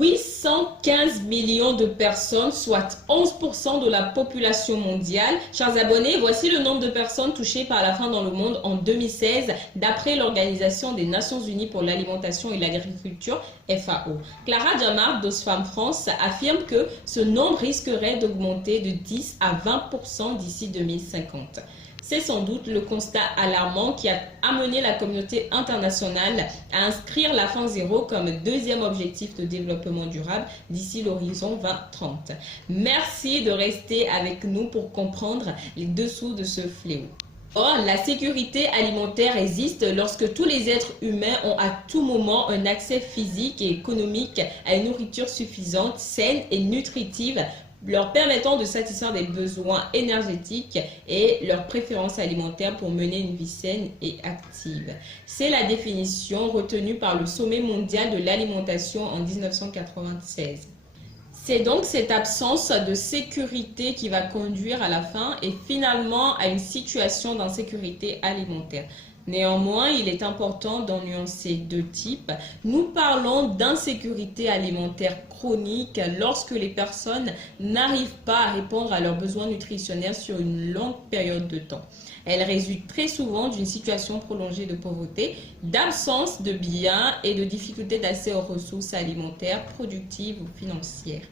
815 millions de personnes, soit 11% de la population mondiale. Chers abonnés, voici le nombre de personnes touchées par la faim dans le monde en 2016, d'après l'Organisation des Nations Unies pour l'alimentation et l'agriculture, FAO. Clara Jamard d'Oxfam France affirme que ce nombre risquerait d'augmenter de 10 à 20% d'ici 2050. C'est sans doute le constat alarmant qui a amené la communauté internationale à inscrire la faim zéro comme deuxième objectif de développement durable d'ici l'horizon 2030. Merci de rester avec nous pour comprendre les dessous de ce fléau. Or, la sécurité alimentaire existe lorsque tous les êtres humains ont à tout moment un accès physique et économique à une nourriture suffisante, saine et nutritive, leur permettant de satisfaire des besoins énergétiques et leurs préférences alimentaires pour mener une vie saine et active. C'est la définition retenue par le Sommet mondial de l'alimentation en 1996. C'est donc cette absence de sécurité qui va conduire à la faim et finalement à une situation d'insécurité alimentaire. Néanmoins, il est important d'en nuancer deux types. Nous parlons d'insécurité alimentaire chronique lorsque les personnes n'arrivent pas à répondre à leurs besoins nutritionnels sur une longue période de temps. Elle résulte très souvent d'une situation prolongée de pauvreté, d'absence de biens et de difficultés d'accès aux ressources alimentaires, productives ou financières.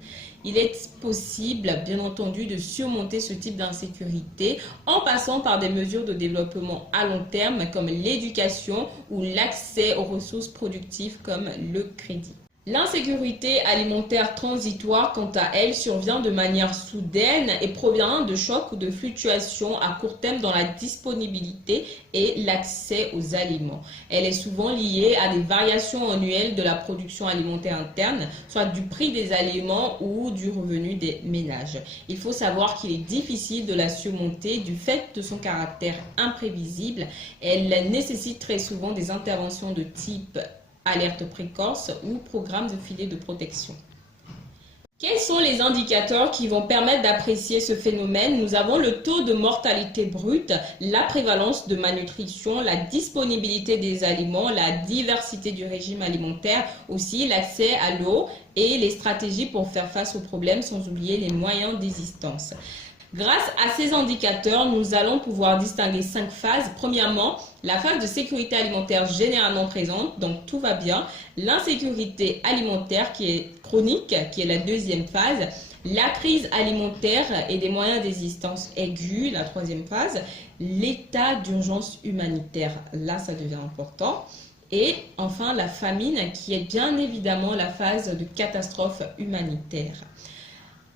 Il est possible, bien entendu, de surmonter ce type d'insécurité en passant par des mesures de développement à long terme comme l'éducation ou l'accès aux ressources productives comme le crédit. L'insécurité alimentaire transitoire, quant à elle, survient de manière soudaine et provient de chocs ou de fluctuations à court terme dans la disponibilité et l'accès aux aliments. Elle est souvent liée à des variations annuelles de la production alimentaire interne, soit du prix des aliments ou du revenu des ménages. Il faut savoir qu'il est difficile de la surmonter du fait de son caractère imprévisible. Elle nécessite très souvent des interventions de type alerte précoce ou programme de filet de protection. Quels sont les indicateurs qui vont permettre d'apprécier ce phénomène? Nous avons le taux de mortalité brute, la prévalence de malnutrition, la disponibilité des aliments, la diversité du régime alimentaire, aussi l'accès à l'eau et les stratégies pour faire face aux problèmes, sans oublier les moyens d'existence. Grâce à ces indicateurs, nous allons pouvoir distinguer 5 phases. Premièrement, la phase de sécurité alimentaire généralement présente, donc tout va bien. L'insécurité alimentaire qui est chronique, qui est la deuxième phase. La crise alimentaire et des moyens d'existence aigus, la troisième phase. L'état d'urgence humanitaire, là ça devient important. Et enfin la famine qui est bien évidemment la phase de catastrophe humanitaire.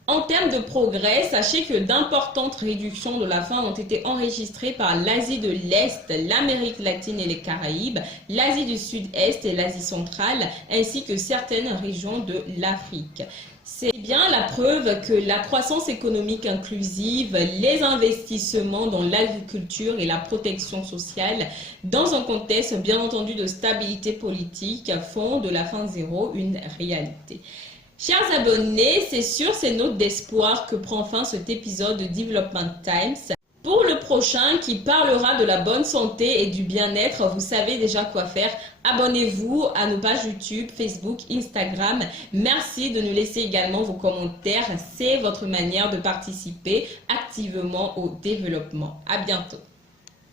En termes de progrès, sachez que d'importantes réductions de la faim ont été enregistrées par l'Asie de l'Est, l'Amérique latine et les Caraïbes, l'Asie du Sud-Est et l'Asie centrale, ainsi que certaines régions de l'Afrique. C'est bien la preuve que la croissance économique inclusive, les investissements dans l'agriculture et la protection sociale, dans un contexte bien entendu de stabilité politique, font de la faim zéro une réalité. Chers abonnés, c'est sur ces notes d'espoir que prend fin cet épisode de Development Times. Pour le prochain qui parlera de la bonne santé et du bien-être, vous savez déjà quoi faire. Abonnez-vous à nos pages YouTube, Facebook, Instagram. Merci de nous laisser également vos commentaires. C'est votre manière de participer activement au développement. À bientôt.